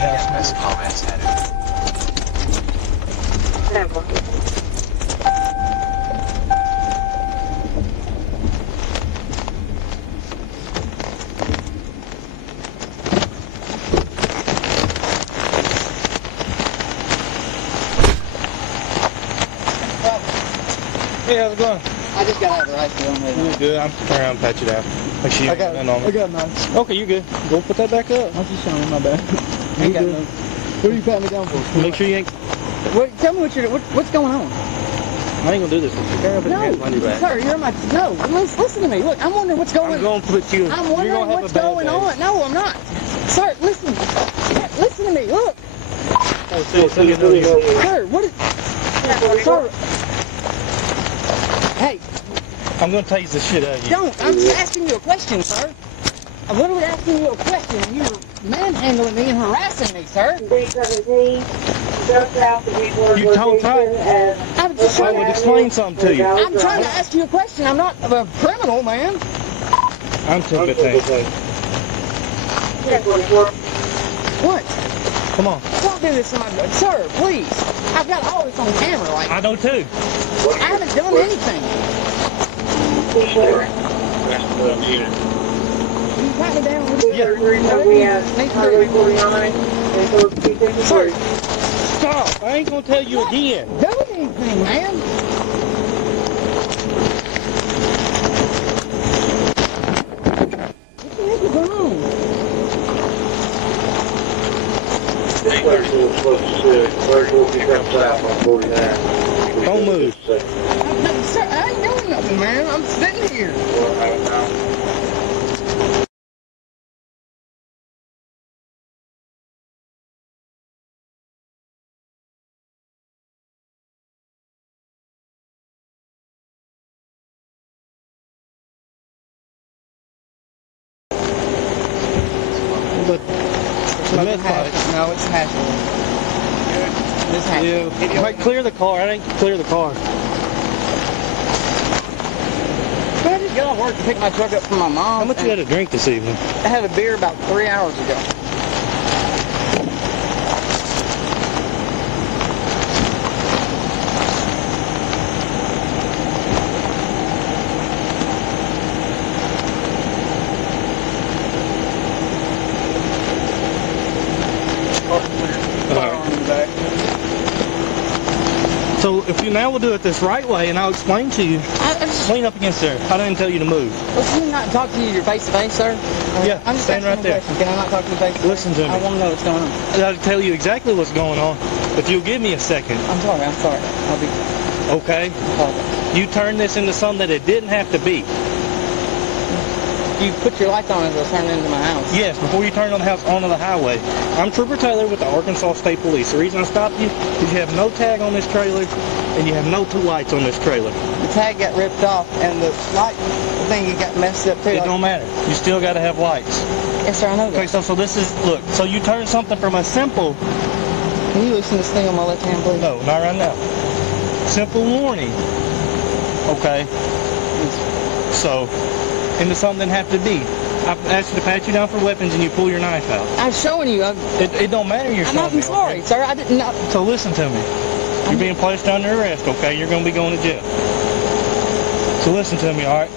house comments headed. Sample. Hey, how's it going? I just got out of the right field. You're good. I'm turning around and pat you down. Make sure you got nothing on me. I got none. Okay, you're good. Go put that back up. I was just showing my bad. I ain't got none. What are you patting me down for? Make sure you ain't... Wait, tell me what's going on. I ain't gonna do this with you. Carry up in your hands behind your back. Sir, you're my... No, listen to me. Look, I'm wondering what's going on. I'm going to put you... I'm wondering what's going on. No, I'm not. Sir, listen. Listen to me. Look. Sir, what is... Sir. Hey. I'm gonna tase the shit out of you. Don't. I'm just asking you a question, sir. I'm literally asking you a question, and you're manhandling me and harassing me, sir. You told time. I'm just trying to explain something to you. I'm trying to ask you a question. I'm not a criminal, man. I'm too detain. What? Come on. Don't do this to my... Sir, please. I've got all this on camera, like... I know too. I haven't done anything. Can you pat me down with Sir, stop! I ain't gonna tell you again. Do anything, man. What the heck is going on? Don't move. Sir, I ain't doing nothing, man. I'm sitting here. But no, it's hash. This hash. you might clear the car. I ain't clear the car. Can I just get off work to pick my truck up from my mom? How much you had to drink this evening? I had a beer about 3 hours ago. So if you now will do it this right way, and I'll explain to you. Lean up against there. I didn't tell you to move. Well, can you not talk to you face to face, sir? Yeah, I'm just stand right there. Can I not talk to you face to face? Listen to me. I want to know what's going on. I'll tell you exactly what's going on. If you'll give me a second. I'm sorry. I'll be... Okay. Apologize. You turned this into something that it didn't have to be. You put your lights on as I was turning into my house. Yes, before you turn on the house onto the highway. I'm Trooper Taylor with the Arkansas State Police. The reason I stopped you is you have no tag on this trailer and you have no two lights on this trailer. The tag got ripped off and the light thing got messed up too. It don't matter. You still got to have lights. Yes, sir, I know that. Okay, so this is, look, so you turn something from a simple... Can you loosen this thing on my left hand, please? No, not right now. Simple warning. Okay. So, into something that have to be. I asked you to pat you down for weapons and you pull your knife out. I'm showing you. It don't matter you're showing me. I'm sorry, okay? Sir. I didn't know. So listen to me. You're being placed under arrest, okay? You're going to be going to jail. So listen to me, all right?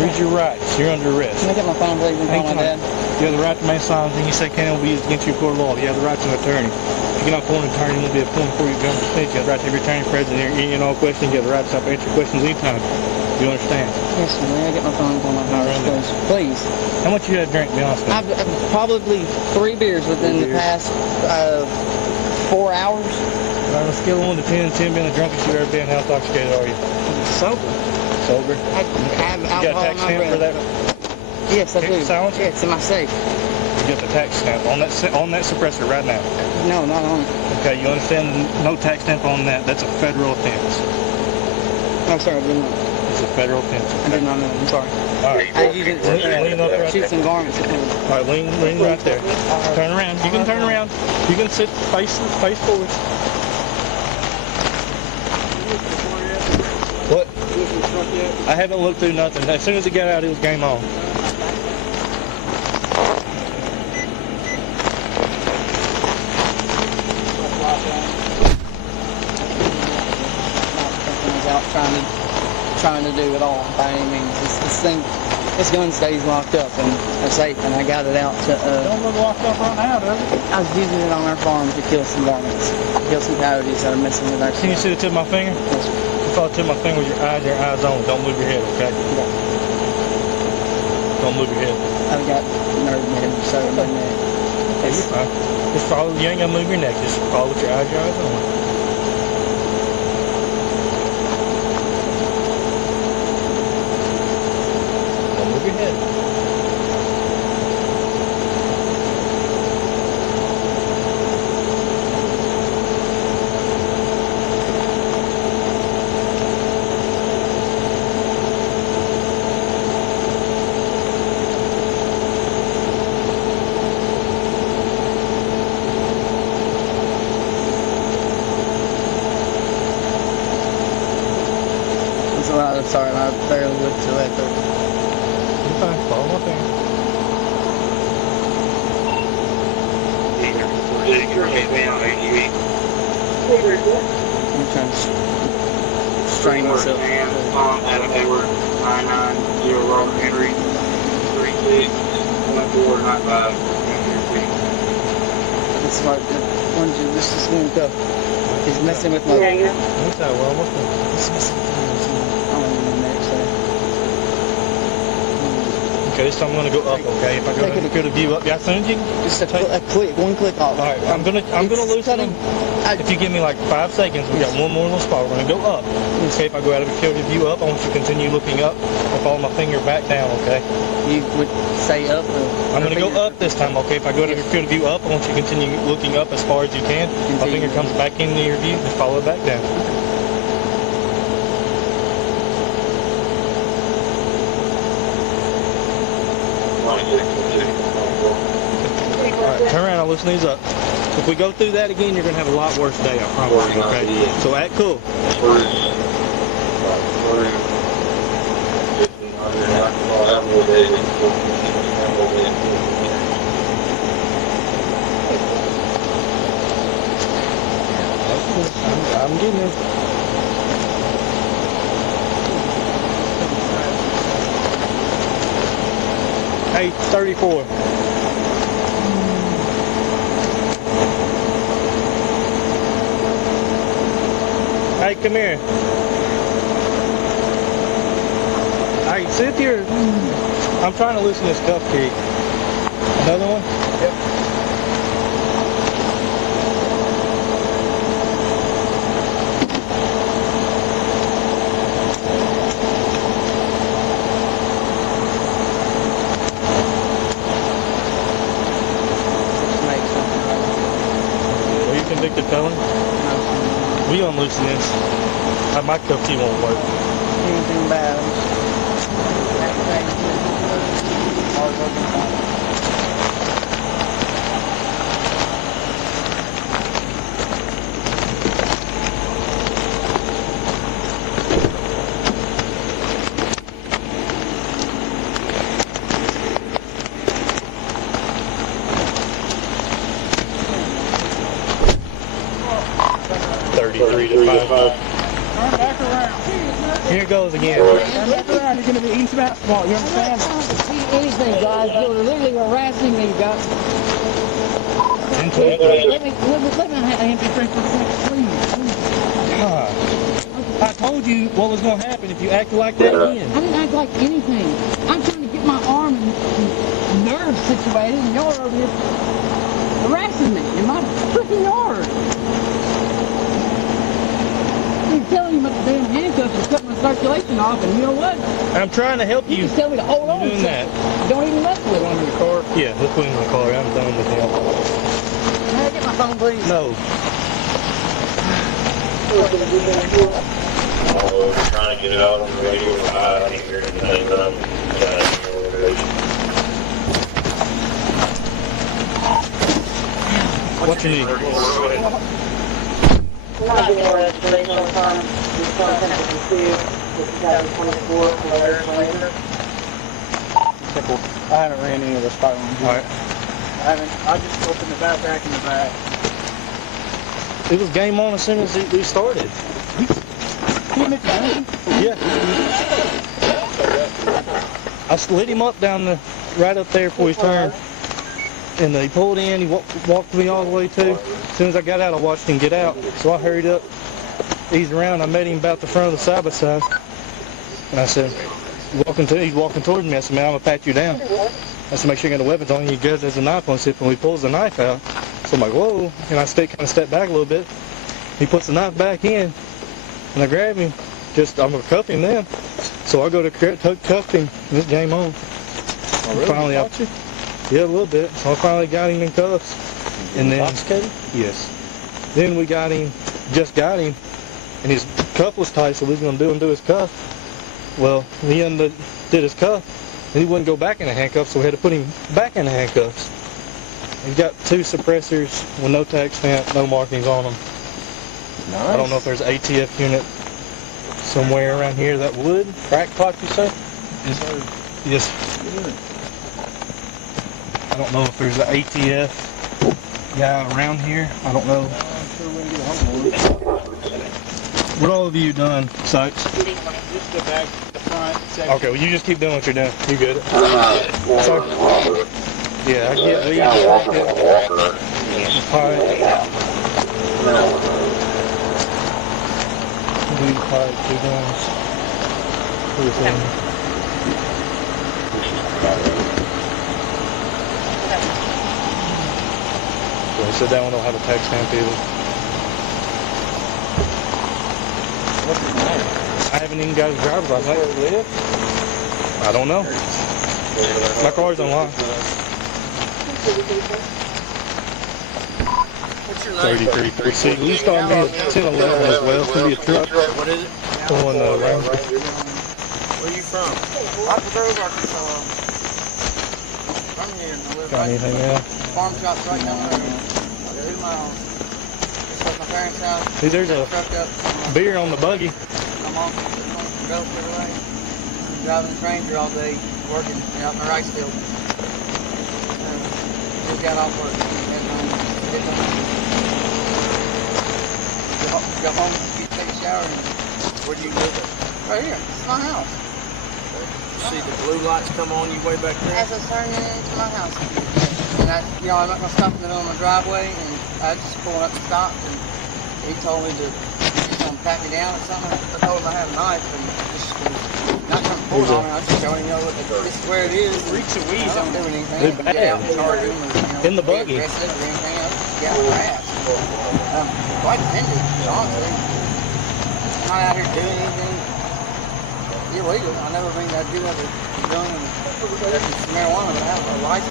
Read your rights. You're under arrest. Can I get my phone, please, and call my dad? You have the right to remain silent. Anything you say can be used against you in court of law. You have the right to an attorney. If you cannot afford an attorney, you will be appointed before you go to state. You have the right to every attorney present here in all questions. You have the right to stop answering questions anytime. You understand? Yes, sir. May I get my phone and call my dad, please? How much you had to drink, be honest with me? I've probably 3 beers within the past 4 hours. On a scale of 1 to 10, 10 being the drunkest you've ever been, how intoxicated are you? Sober. Sober? I have you got a tax stamp for that? Yes, I do. Silence? Yeah, it's in my safe. You got the tax stamp on that suppressor right now? No, not on it. Okay, you understand no tax stamp on that. That's a federal offense. No, sir, I did not. It's a federal offense. I did not know. I'm sorry. All right. I used it to lean up right shoot some garments. All right, lean right there. Turn around. You can turn around. You can sit face forward. What? I haven't looked through nothing. As soon as he got out, it was game on. trying to do at all by any means. This gun stays locked up and safe, and I got it out to. Don't look locked up right now, does it? I was using it on our farm to kill some varmints, kill some coyotes that are messing with our. Can you see the tip of my finger? Yes, sir. If I tip my finger with your eyes on, don't move your head, okay? Don't move your head. I've got nerve damage, so my neck. You're fine. Just follow. You ain't gotta move your neck. Just follow with your eyes on. Your head. It's a lot of sorry, I barely looked to it. Fine, follow my finger. I'm trying to strain myself. Adam Edward, 990 Robert Henry, 361495. It's like this is going to go. He's messing with my. What's that? Well, what's that? He's messing with my. I don't even know next day. Okay, so I'm gonna go up. Okay, if I go to view up, yeah, as soon as you Just a click, one click off. All right, I'm gonna loosen him. If you give me like 5 seconds, we got one more little spot. We're gonna go up. Okay, if I go out of the field of view up, I want you to continue looking up and follow my finger back down. Okay. You would say up. I'm gonna go up this time. Okay, if I go out of your field of view up, I want you to continue looking up as far as you can. My finger comes back into your view, and follow it back down. Alright, turn around, I'll loosen these up. If we go through that again, you're going to have a lot worse day, I promise you, okay? So act cool. I'm getting it. Hey, 34. Hey, come here. Hey, sit here. I'm trying to loosen this cuff key. Another one? Yep. Are you convicted felon? We unloosen this. My cuff key won't work. Anything bad. Turn back around. Here it goes again. Turn back around. You're going to be eating some asphalt. You understand? I don't see anything, guys. You're literally harassing me, guys. Let me answer your question, please. God. I told you what was going to happen if you acted like that again. I didn't act like anything. I'm trying to get my arm and nerves situated, and you're over here harassing me in my freaking yard. You're telling me about the damn handcuffs are cutting my circulation off, and you know what? I'm trying to help you. You just tell me to hold on. Doing that. Don't even mess with it. In the car? Yeah, let's put him in the car. I'm done with him. Can I get my phone, please? No. We're trying to get it out on the radio. I can't hear anything, but I'm What you need? I haven't ran any of the spot ones. Alright. I just opened the backpack in the back. It was game on as soon as we started. Yeah. I slid him up down the, right up there before he turned. And he pulled in, he walked me all the way to. As soon as I got out, I watched him get out. So I hurried up, eased around. I met him about the front of the side by side. And I said, he's walking towards me. I said, man, I'm going to pat you down. I said, make sure you got no weapons on you. He goes, there's a knife on his hip, and he pulls the knife out. So I'm like, whoa. And I kind of step back a little bit. He puts the knife back in, and I grab him. I'm going to cuff him then. So I go to cuff him, and it's game on. Oh, really? Finally, yeah, a little bit. So I finally got him in cuffs. And then, yes. Then we just got him, and his cuff was tight, so we was going to undo his cuff. Well, he did his cuff, and he wouldn't go back in the handcuffs, so we had to put him back in the handcuffs. He's got 2 suppressors with no tag stamp, no markings on them. Nice. I don't know if there's an ATF unit somewhere around here that would. JACKPOT, you say? Yes. I don't know if there's an ATF guy around here. I don't know. What all have you done, Sykes? Just the back, the front section. Okay, well you just keep doing what you're doing. You good? So, yeah, I get these. Blue pipe, 2 guns. Everything. So he said that one don't have a tag stamp either. I haven't even got his driver's license. I don't know. My car's online. What's your name? 33. See, we started me at 1011 as well. It's going to be a truck. What is it? Going around. Where are you from? From here. I live Got right anything now? farm shop's right down there. 2 miles. It's like my parents' house. See, there's a Truck up. beer on the buggy. I'm off the go for the way. Driving the Ranger all day, working out in the rice field. Just got off work. Go home, you take a shower. Where do you live at? Right here. It's my house. See the blue lights come on you way back there? As I turn into my house. And I'm not going to stop in the middle of my driveway, and I just pulled up and stopped, and he told me to just going to pat me down or something. I told him I had a knife, and just not going to pull it on me. I was just showing him, this is where it is. Reach the weeds. I don't do anything. They're bad. Get out and charge him, or, In the buggy. Aggressive or anything else. Get out of my ass. Quite offended, honestly. I'm not out here doing anything illegal. I never think I do have a gun and marijuana, but I have a license.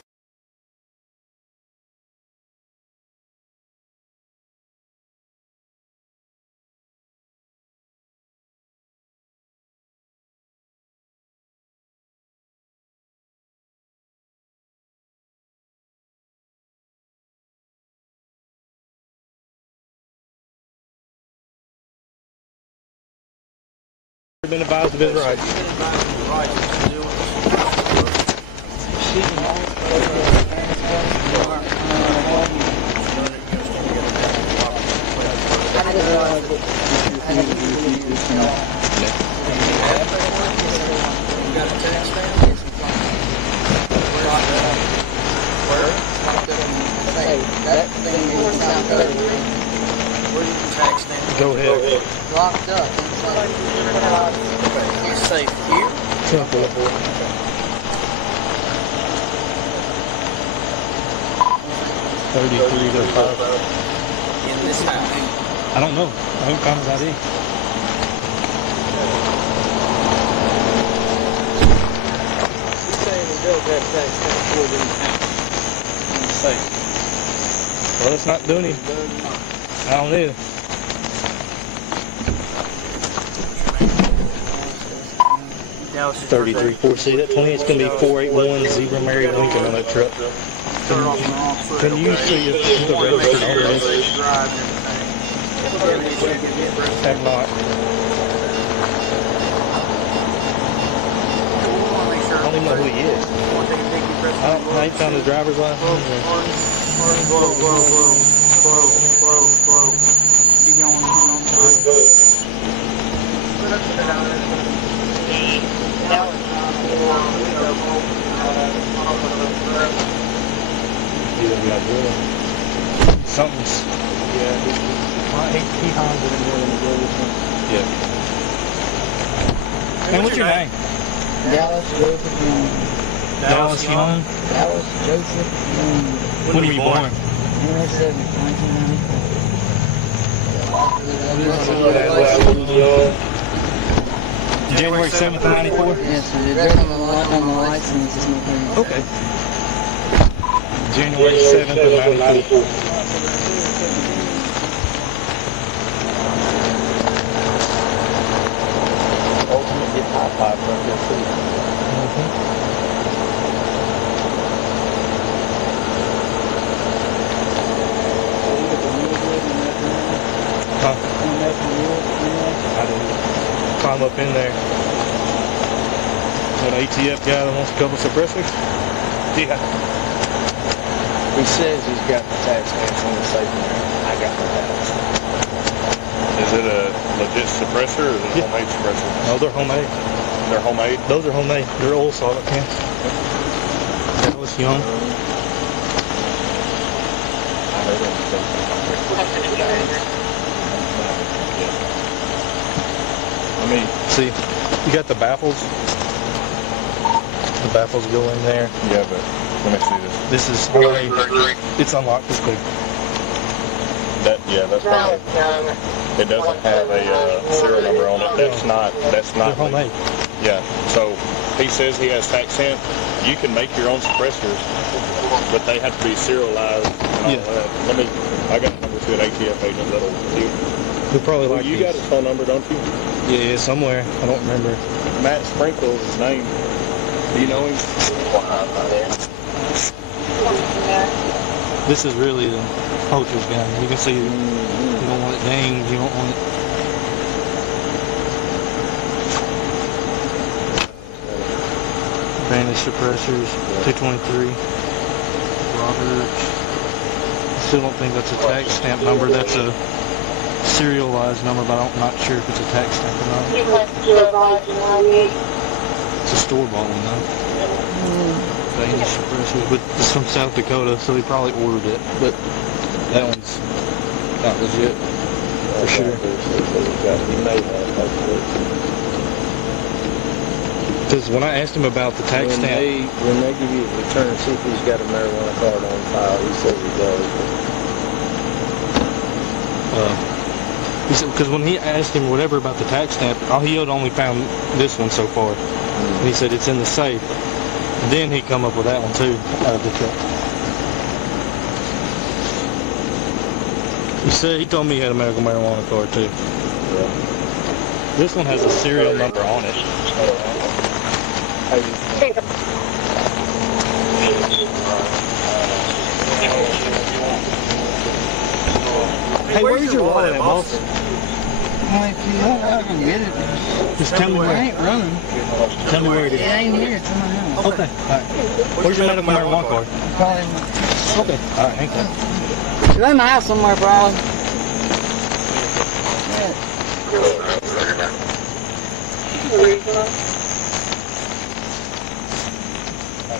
Been advised of his rights. Go ahead. Locked up. You safe here? Temple. 33 to 5. In this house. I don't know. I haven't found his ID. Well, it's not doing anything. I don't either. Dallas 33 4C. That 28's going to be 481 Zebra Mary Lincoln on that truck. Can you see if the registered owner is? Have not. I don't even know who he is. I ain't found his driver's license. Keep going. something's. Yeah, he harms it more than the blows. Yeah. And what's your name? Dallas Joseph Young. Dallas Young. Dallas Joseph Young. When were you born? January 7th, 1994. January 7th, 94? Yes, sir. The address on the license is not there. Okay. January 7th of 94. Ultimate get high five from this seat. Huh? I didn't climb up in there. An ATF guy that wants a couple suppressors? Yeah. He says he's got the tax stamps on the safe in there. I got the tax. Is it a legit suppressor or is it a homemade suppressor? No, they're homemade. They're homemade? Those are homemade. They're oil solid cans. Dallas Young. I mean, See, you got the baffles. The baffles go in there. yeah, but let me see this. This is it's unlocked. It's clear. That's fine. It doesn't have a serial number on it. That's not. They're homemade. Yeah. So he says he has tax stamp. You can make your own suppressors, but they have to be serialized and all Yeah. that. I got a number to an ATF agent that'll do. They're probably like You these. got his phone number, don't you? Yeah, somewhere. I don't remember. Matt Sprinkle is his name. Do you know him? This is really the poacher's gun. You can see you don't want it dinged. You don't want it. Vanish suppressors, 223. Roberts. I still don't think that's a tax stamp number. That's a serialized number, but I'm not sure if it's a tax stamp or not. It's a store-bought one though. Vanish suppressors, but it's from South Dakota, so he probably ordered it. But that one's not legit for sure. Because when I asked him about the tax When stamp, they give you a return, see if he's got a marijuana card on file. He says he does. he said, because when he asked him whatever about the tax stamp, he had only found this one so far. And he said it's in the safe. And then he come up with that one too out of the truck. He told me he had a medical marijuana card too. This one has a serial number on it. Hey, where's your wallet at, boss? Well, if you want, I can get it. Just tell me I where. ain't running. Tell me where it It is. ain't here. It's in my house. Okay. All right. Where's your medical marijuana card? Probably Okay. All right. Thank you. it's in my house somewhere, probably.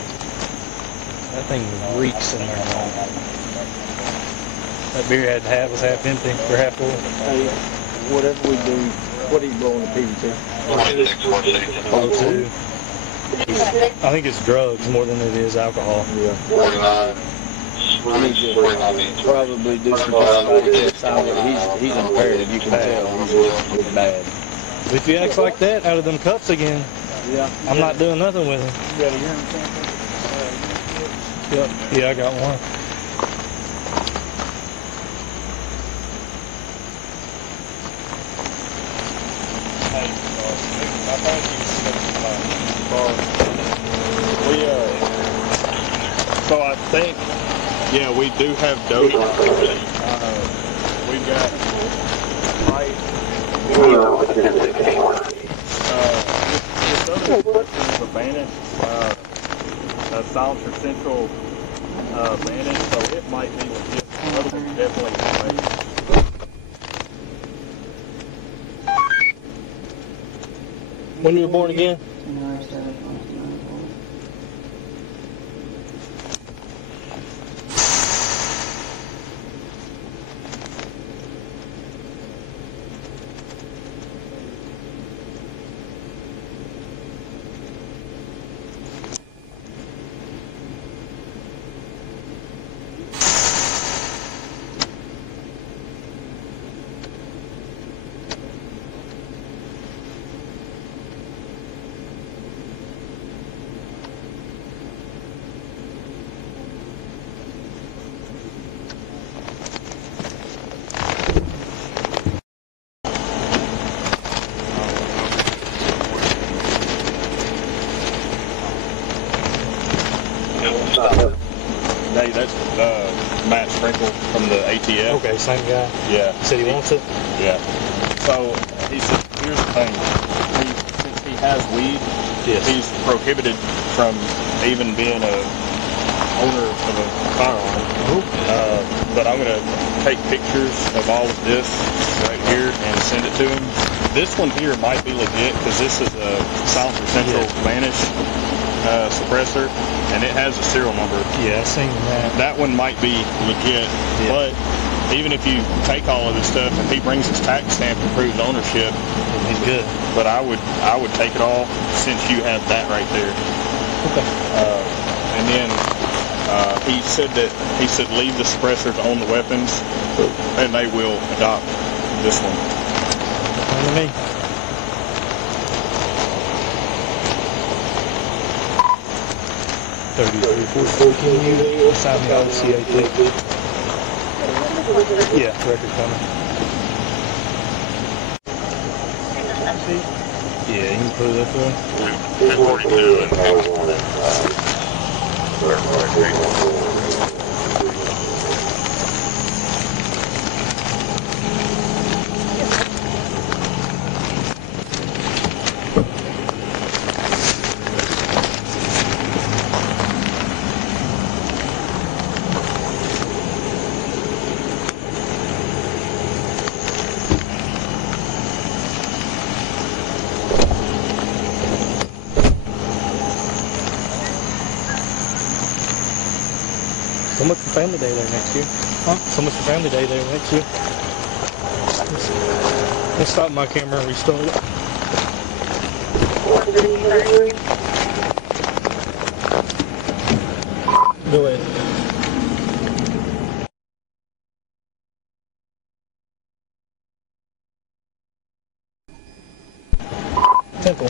That thing reeks in there. That beer was half empty or half full. Hey, whatever we do, what are you blowing the PVT? Oh, two. I think it's drugs more than it is alcohol. Yeah. I need to probably do some body tests on it. He's impaired. You can tell he's bad. If he acts like that out of them cuffs again, Yeah. I'm not doing nothing with him. You got a urine sample? Yep. Yeah, I got one. So I think, yeah, we do have dope. We've got pipe. This other person is a Vanish, a Silencer Central Vanish, so it might be legit. Other one's definitely homemade. When you were born again? ATF. Okay, same guy. Yeah. He said he wants it? Yeah. So he said, here's the thing. Since he has weed, Yes. he's prohibited from even being a owner of a firearm. But I'm going to take pictures of all of this right here and send it to him. This one here might be legit because this is a Silencer Central Spanish suppressor, and it has a serial number. Yeah, I seen that. That one might be legit, but even if you take all of this stuff and he brings his tax stamp and proves ownership, he's good. But I would take it all since you have that right there. Okay. And then he said leave the suppressors on the weapons, and they will adopt this one. Fine to me. Sign me on the CAT. Yeah, record coming. Yeah, you can put it up there. 1042 and So much for Family Day there next year. Huh? So much for Family Day there next year. Let's stop my camera and restart it. Go ahead. Temple.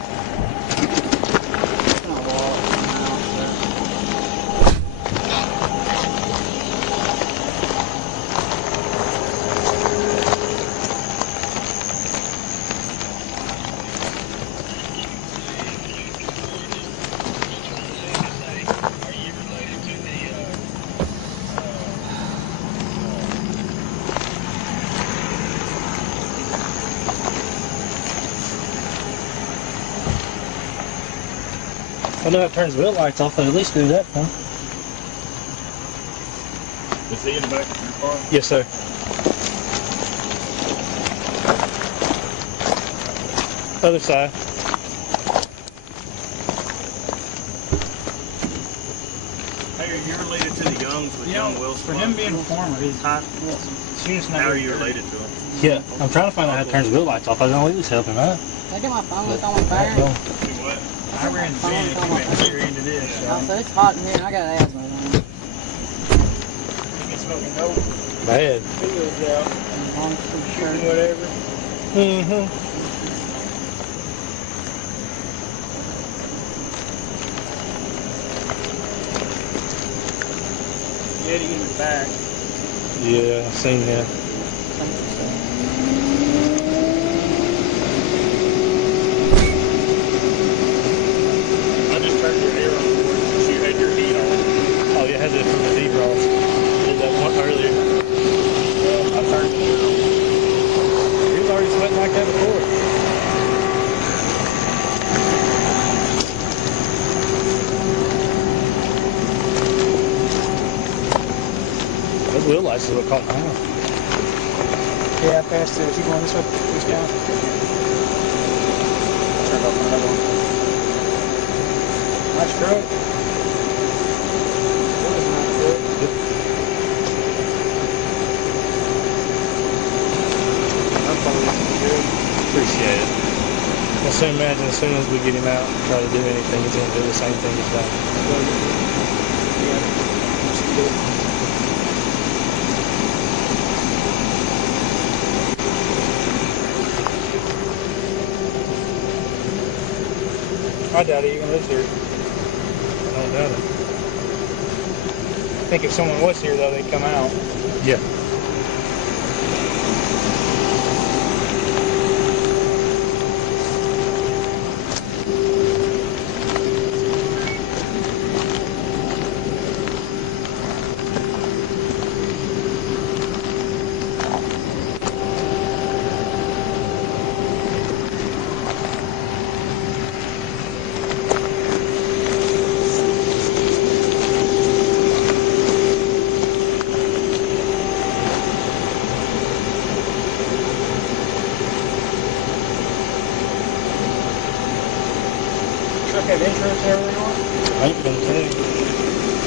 I know it turns wheel lights off, but at least do that, huh? Is he in the back of your car? Yes, sir. Other side. Hey, are you related to the Youngs with Young Wilson? For him being a farmer, he's hot. How are you related to him? Yeah, I'm trying to find out how it turns wheel lights off. I don't know he was helping out. Look at my phone, it's on my phone. Do what? I ran the bin if you went clear into this. So it's hot in here and I got asthma. It's smoking dope. Bad. Feels out. Shooting Whatever. Mm-hmm. Yeti in the back. Yeah, I've seen that. I just turned your air on since you had your heat on. Oh, yeah, I had that from the defrost. Did that one earlier. I turned it on. He was already sweating like that before. Those wheel lights is what caught my eye. Yeah, past this. You going this way? This down? Turned off another one. Nice truck. That was nice truck. That's probably good. Appreciate it. I soon imagine as soon as we get him out and try to do anything, he's going to do the same thing he's done. Yeah. That's good. I doubt he even lives here. I don't doubt it. I think if someone was here, though, they'd come out. Yeah. have insurance and everything on it? I ain't gonna tell you.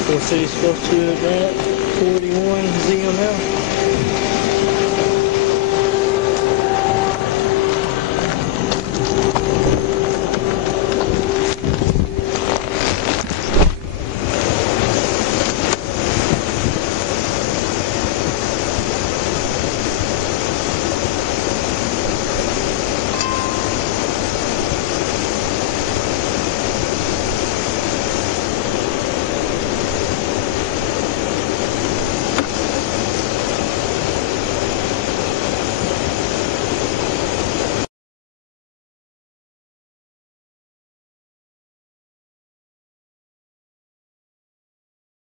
Ford City's supposed to grant 41 ZML.